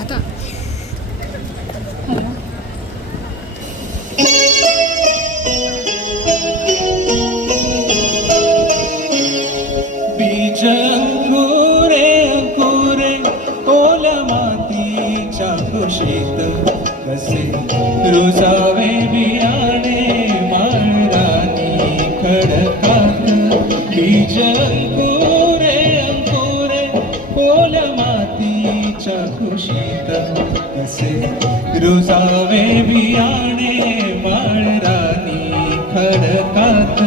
आता बीज अंकुरे अंकुरे ओल मातीच्या कुशीत कसे रुजावे बियाणे माळरानी खडकात. बीज अंकुरे अंकुरे ओल मातीच्या कुशीत कसे रुजावे बियाणे माळरानी खडकात.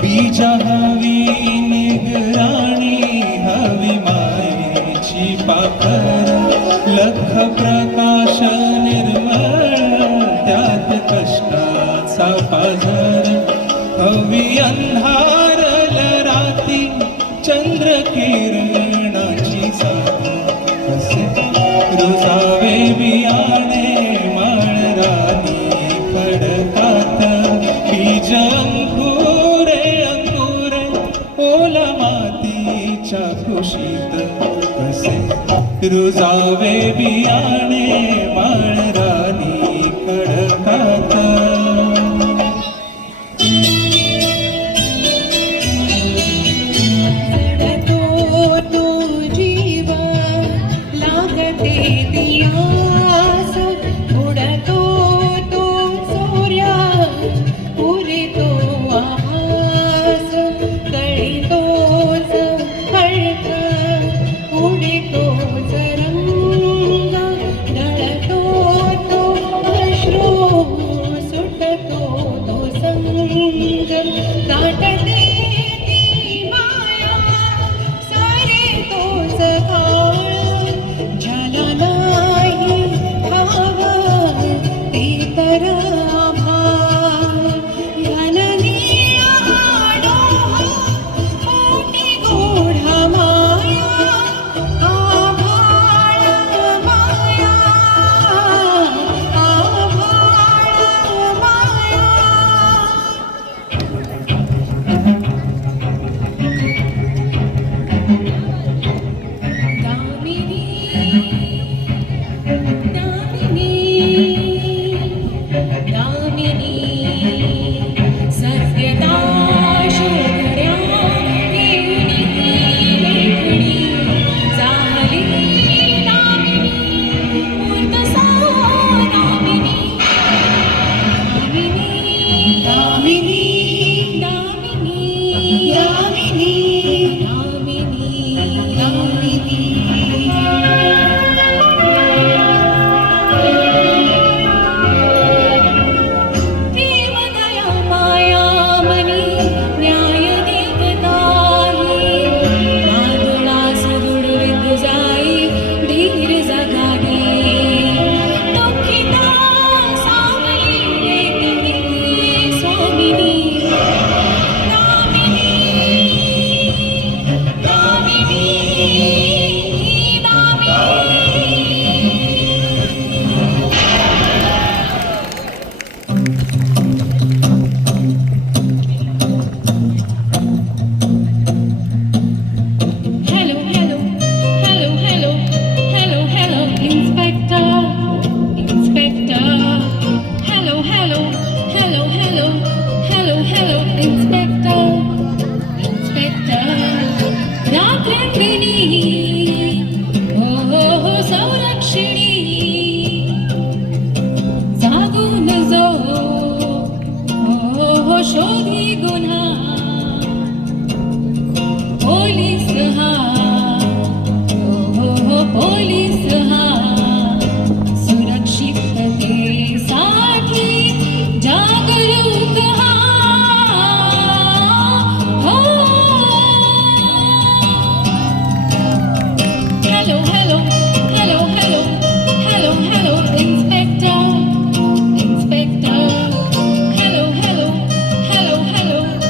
बीज हवी निगराणी हवी मायेची पाखर लख प्रकाश निर्मळ त्यात कष्टाचा पाझर. हवी अंधारल राती चंद्र किरणाची साथ कसे रुजावे बियाणे माळरानी खडकात. बीज अंकुरे अंकुरे ओला मातीच्या कुशीत कसे रुजावे बियाणे माळरानी खडकात. Inspector, hello, hello, hello, hello.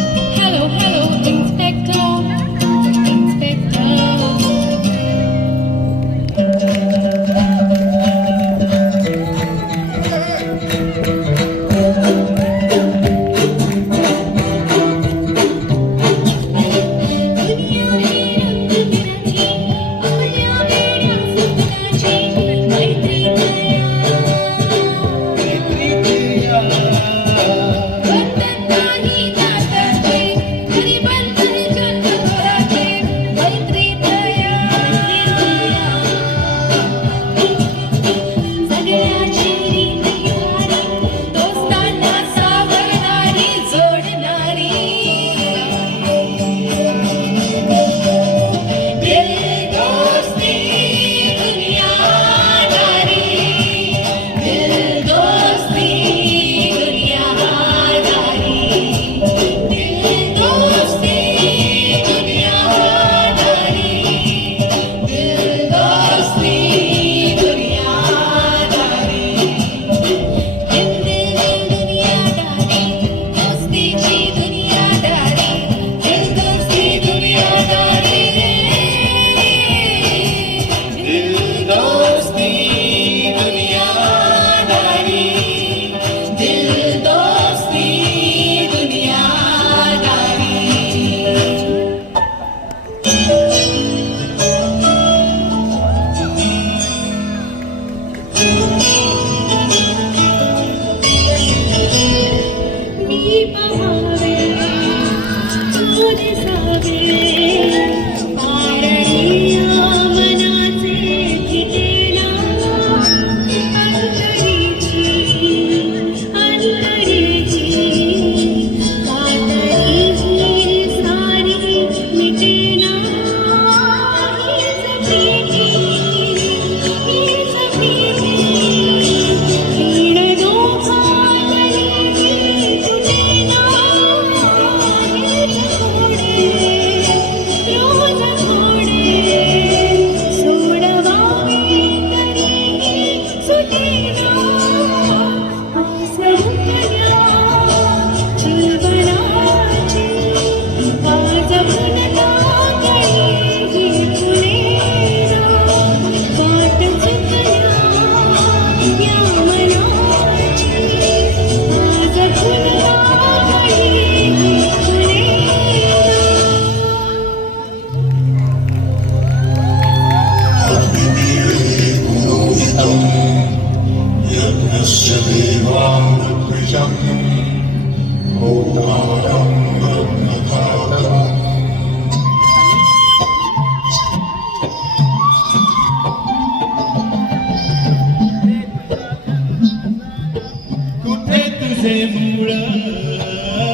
कुठे तुझे मूळ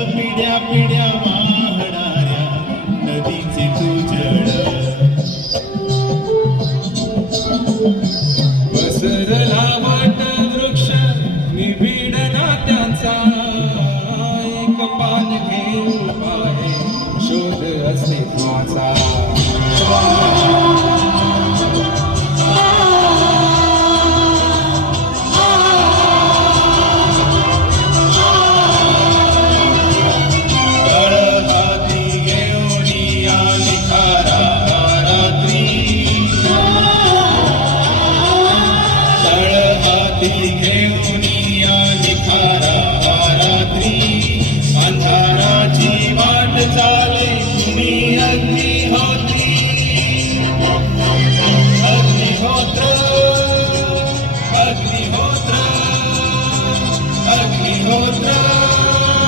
पिढ्या पिढ्या वाहणाऱ्या नदीचे तुझड पसरला वाट वृक्ष निबिड नात्यांचा एक पान घेऊन पाहे शोध अस्तित्वाचा अंधाराची वाट चाले कुणी अग्निहोत्री अग्निहोत्र अग्निहोत्र अग्निहोत्र अग्निहोत्र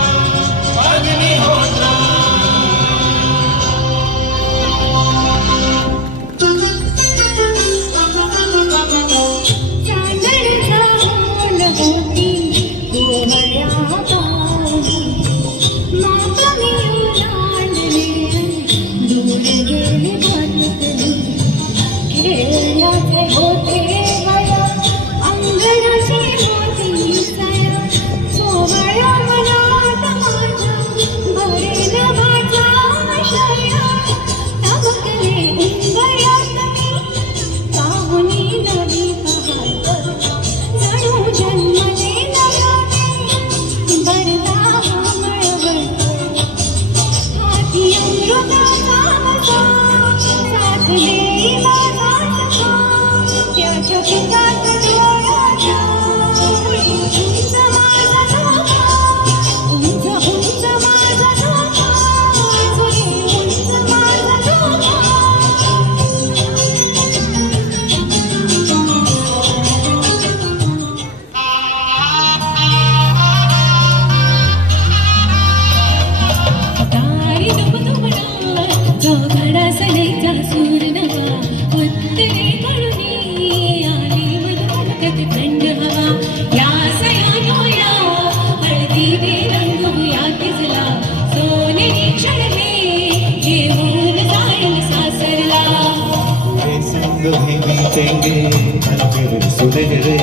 सुनहरे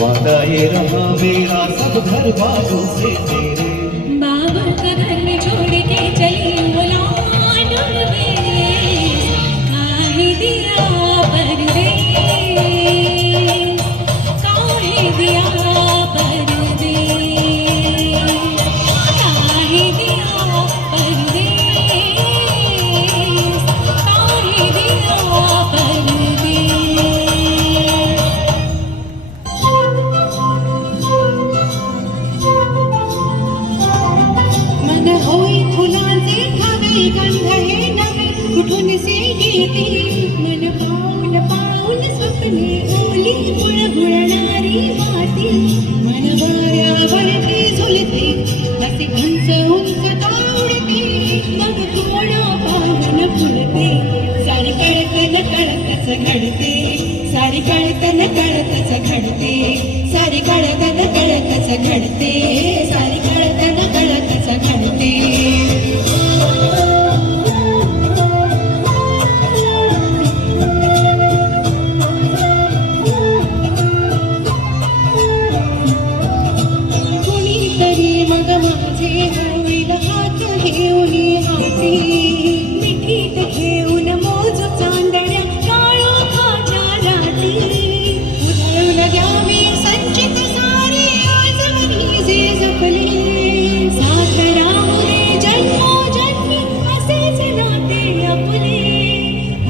वादा ये रहा मेरा सब घर वालों से तेरे बाबा का घर में छोड़ के चली मुलाकात में काहे दिया परदेस काहे दिया परदेस काहे दिया परदेस काहे दिया परदेस मन होई फुलांचे ठावे गंध हे नवे कुठून से येते मन पाऊल पाऊल स्वप्ने ओली गुळगुळणारी वाटे मन वाऱ्यावरती झुलते असे उंच उंच तावडते मग थोडा घडते सारी कळतन कळतच घडते सारी कळतन कळतच घडते सारी कळतन कळतच घडते कुणीतरी मग माझे होईल हात घेऊन हाती मिठीत घेऊन मोज चांदण्या काळोखाच्या राती उधळून द्यावे संचित सारे आजवणी जे जपले साथ राहुरे जन्मोजन्मी असेच नाते आपले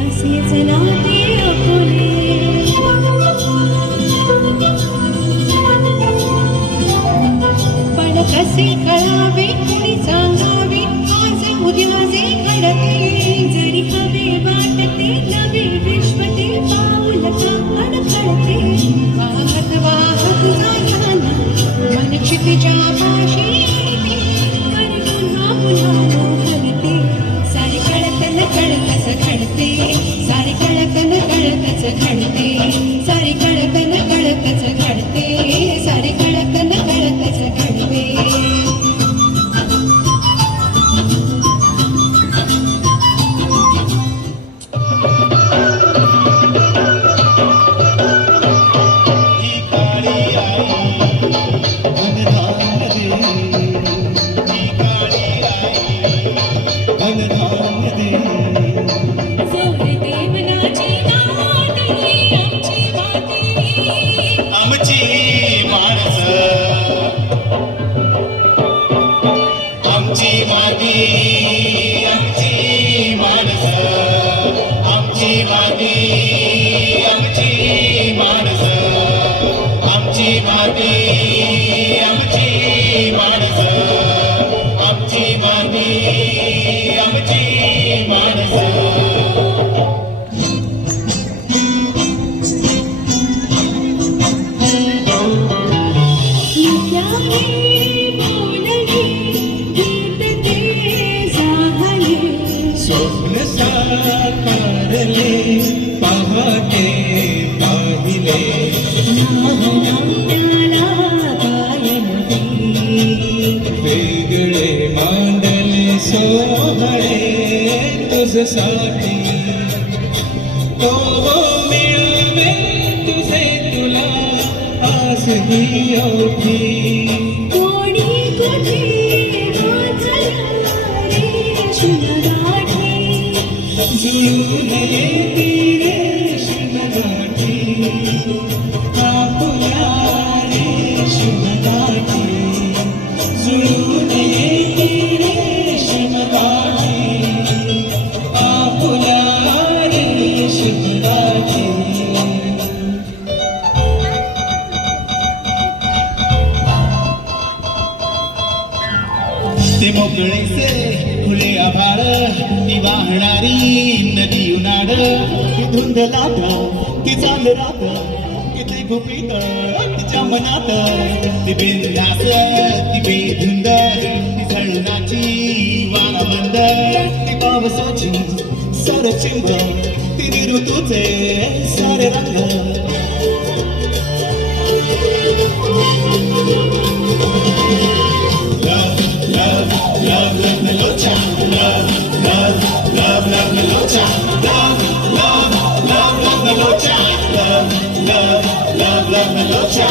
असेच नाते आपले पण कसे कळावे कुणी सांगावे आज उद्या जे घडते जरी हवे वाटते नवे विश्व ते पाऊल का अडखळते वाहत वाहत जाताना मन क्षितिजा पाशी येते मन पुन्हा पुन्हा मोहलते सारी कळतन कळतच घडते सारी कळतन कळतच घडते सारी कळतन कळतच घडते सारी कळतन कळतच घडते ही काळी आई वनधान दे ही काळी आई वनधान दे जोडते मनाची नाती आमची माती आमची माणसं आमची माती आमची माणसं आमची माती आमची माणसं आमची माती आमची माणसं आमची माती आमची माणसं नित्याने बोलली गीत ते साहले स्वप्न साकारले पहाटे पाहिले नाहनाट्याला गायन दे वेगळे मांडले सोहळे तुझसाठी तो मिळावे तुझे तुला आस ही ओठी कोणी कुठे हातला रेशम गाठी जुळून येती रेशीम गाठी आपुल्या रेशीम गाठी जुळून येती रेशीम गाठी आपुल्या रेशीम गाठी ते मोकळेसे खुले आभाळ ती वाहणारी नदी उन्हाळ ती धुंद लाट ती चाल रात किती गुपित तिच्या मनात ती बिनधास ती बेधुंद ती झळणाची वाणवंद ती पावसाची सर चिंब तिने ऋतूचे सारे रंग love melocha love melocha love melocha love melocha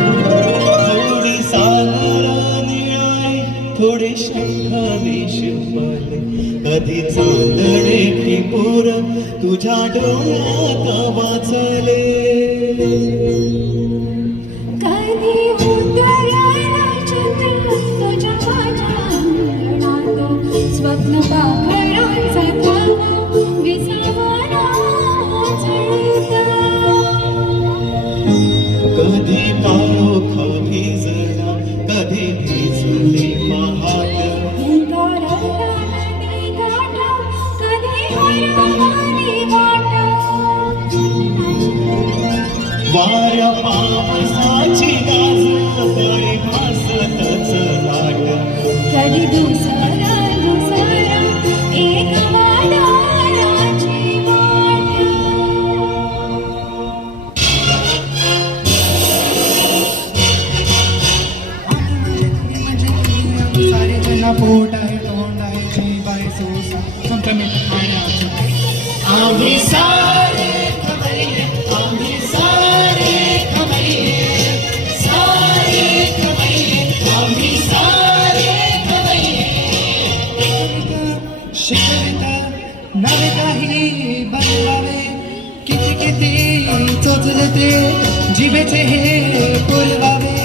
थोडी सागरा निळाई थोडे शंखाने शिंपले कधी चांदणे टिपूर तुझ्या डोळ्यात वाचले कधी उतरला चंद्र तुझ्या माझ्या अंगणात स्वप्न पाखरांचा थाट विसावला चढता कधी काळोख भिजला कधी भिजली पहाट वाऱ्या पावसाळ्यात आम्ही सारे खवय्ये, आम्ही सारे खवय्ये, सारे खवय्ये, आम्ही सारे खवय्ये. शिकविता शिकविता नवे काही बनवावे, किती किती चोचले ते जिभेचे हे बोलवावे.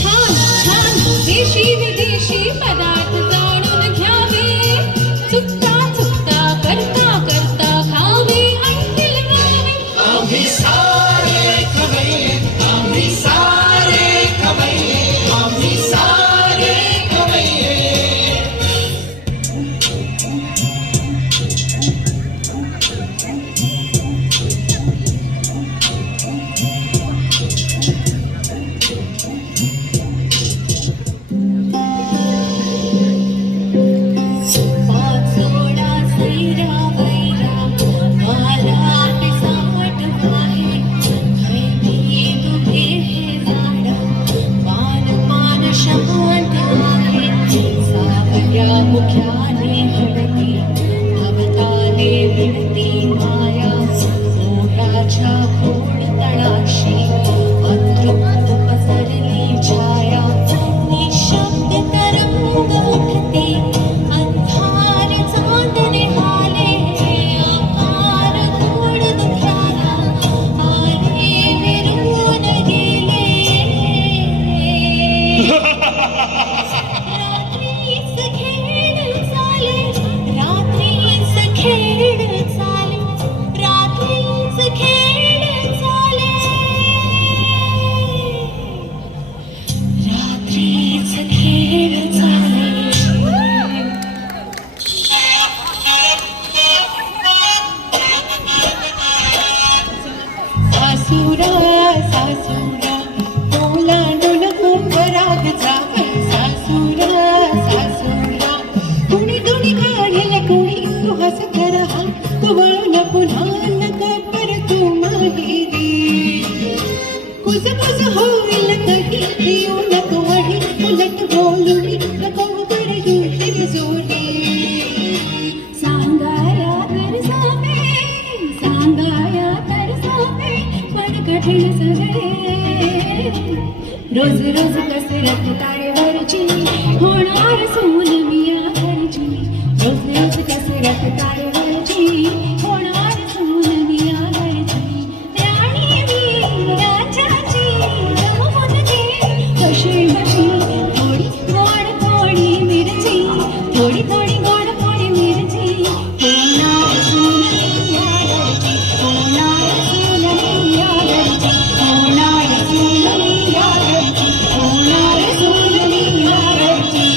छान छान देशी विदेशी पदार्थ जाणून घ्यावे, चुकता चुकता करता करता खावे आणि गिलवावे. आम्ही सारे खवय्ये, आम्ही सारे खवय्ये, आम्ही सारे खवय्ये. पाचोळा सैरा वैरा वाला पिसावट वाहे, खैमी तुझे हे झाडा पान पान शांत आहे. सावल्या मुख्याने हडती भवताने विणती माया, मोराच्या खोड तळाशी अतृप्त पसरली छाया. निशब्द तरंग उठते अंधार चांदणे हाले, आकार गोड दुःखाला आले विरून गेले. रात्रीच खेळ चाले, रात्रीच खेळ चाले, रात्रीच खेळ चाले, रात्रीच खेळ चाले. सासुरा सासुरा ओलांडून कुंभराग जावई. सासुरा सासुरा कुणी कुणी काढेल कुणी तू हस कर हा, तू वळून पुन्हा नको परतू माहेरी. कुजबुज होईल कधी येऊ नको वढी, उलट बोलूनी नको करू हिरजोरी. सांगाया तर सामे, सांगाया तर सामे, पण कठीण सगळे. रोज रोज कसरत तारेवरची होणार सून मिया घरची. रोज रोज कसरत तारेवरची होणार सून मिया घरची. राणी मी राजाची रमवून दे कशी बशी, थोडी गोड थोडी मिरची, थोडी थोडी गोड थोडी मिरची. होणार सून मिया घरची, होणार सून मिया घरची, होणार सून मिया घरची, होणार सून मिया घरची.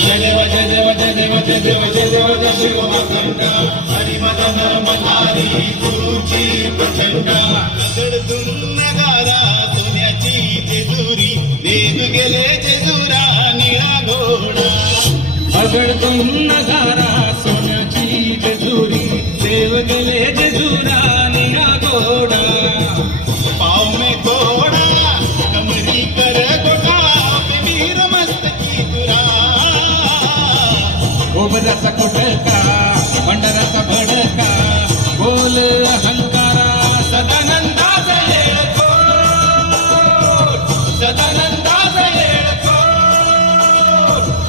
जय देव जय देव जय देव जय देव जय देव जय शिव मार्तंड, हरिमदन मल्हारी गुरुची प्रचंड. लगडतून नगारा सोन्याची जेजुरी, देव गेले जेजुरा निळा घोडा. अगडतून नगारा सोन्याची जेजुरी, देव गेले जेजुरा निळा घोडा. पाव में घोडा कमरी कर गोटा, वीर मस्तकी तुरा. गोबराचा कोटका भंडाराचा भडका, बोल अहंकारा सदानंदाचा येळकोट, सदानंदाचा येळकोट.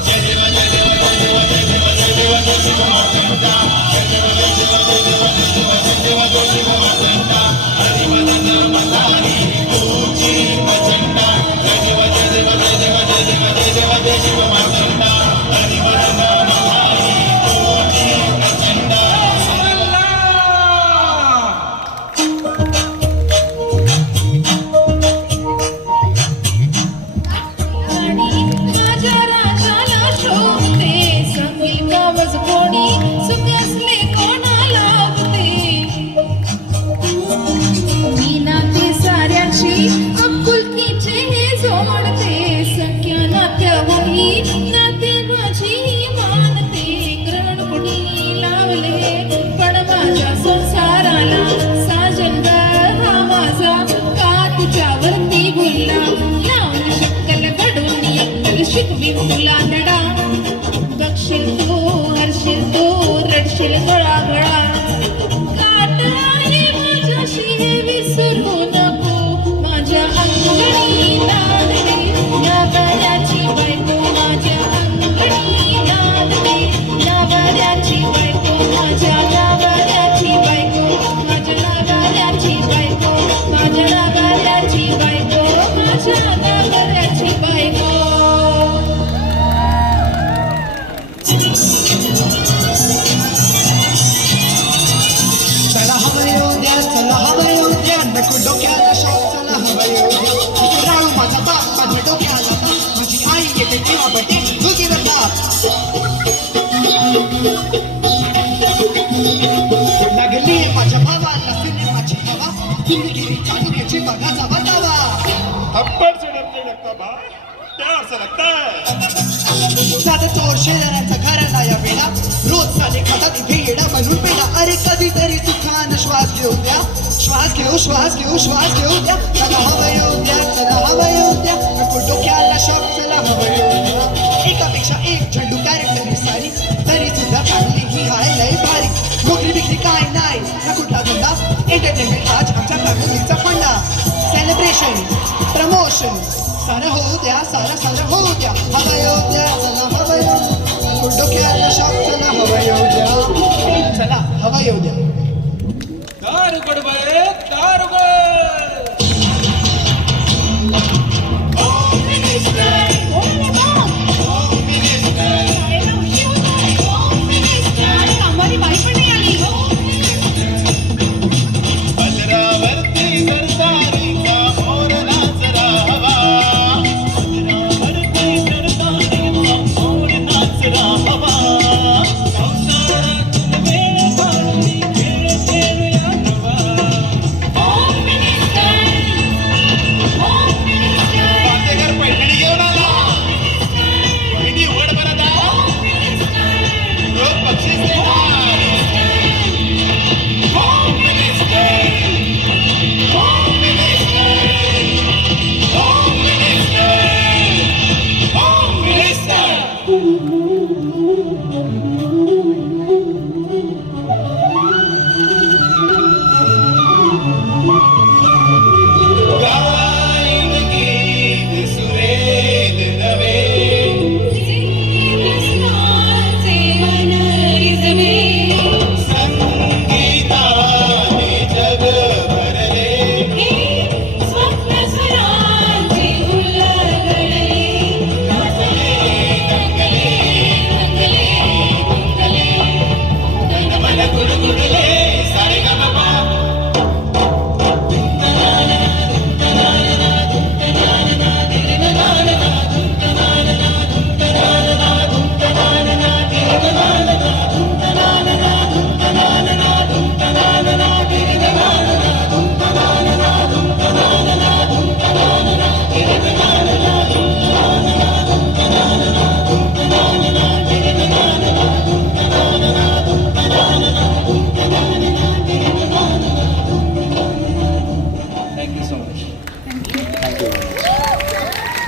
जय देव जय देव जय देव जय देव जय देव जय शिव मार्तंड, जय देव जय देव जय देव जय देव जय देव जय शिव मार्तंड, हरिमदन मल्हारी गुरुची प्रचंड. जय देव जय देव जय देव जय देव जय देव जय शिव मार्तंड, हरिमदन मल्हारी गुरुची प्रचंड. शिकवीन तुला धडा बघशील तू हरशील तू रडशील गळा गळा गाठ आहे माझ्याशी हे विसरू नको माझ्या अंगणी नांदते नवऱ्याची बायको माझ्या अंगणी नांदते नवऱ्याची बायको माझ्या नवऱ्याची बायको माझ्या नवऱ्याची बायको माझ्या नवऱ्याची बायको माझ्या नवऱ्याची बायको चला हवं येऊ द्या चला हवं येऊ द्या नको डोक्याला शॉक चला हवं येऊ द्या इथे राहू माझा बाप माझ्या डोक्याला ताप. माझी आई येते किंवा बटे दुखीवर ताप लागली माझ्या भावाला सिनेमाची हवा तुम्ही गिरी चालू घ्यायची बघा जावा जावा थप्पड़ से डरते लगता बा प्यार से लगता है साधा चोर शेजाऱ्याचा घराला या वेळा रोज साले खातात इथे येडा बनून पेडा अरे कधीतरी सुखान श्वास घेऊ द्या श्वास घेऊ श्वास घेऊ श्वास घेऊ द्या चला हवं येऊ द्या चला हवं येऊ द्या नको डोक्याला शॉक चला हवं येऊ द्या एकापेक्षा एक झेंडू कॅरेक्टर सारी तरी सुद्धा फॅमिली ही हाय लय भारी नोकरी बिकरी काय नाही ना कुठला धंदा एंटरटेनमेंट आज आमच्या फॅमिलीचा फंडा सेलिब्रेशन प्रमोशन सारं होऊ द्या सारं सारं होऊ द्या हवं येऊ द्या चला हवं येऊ डोक्याला शॉक चला हवं येऊ द्या चला हवं येऊ द्या दार उघड बाळे दार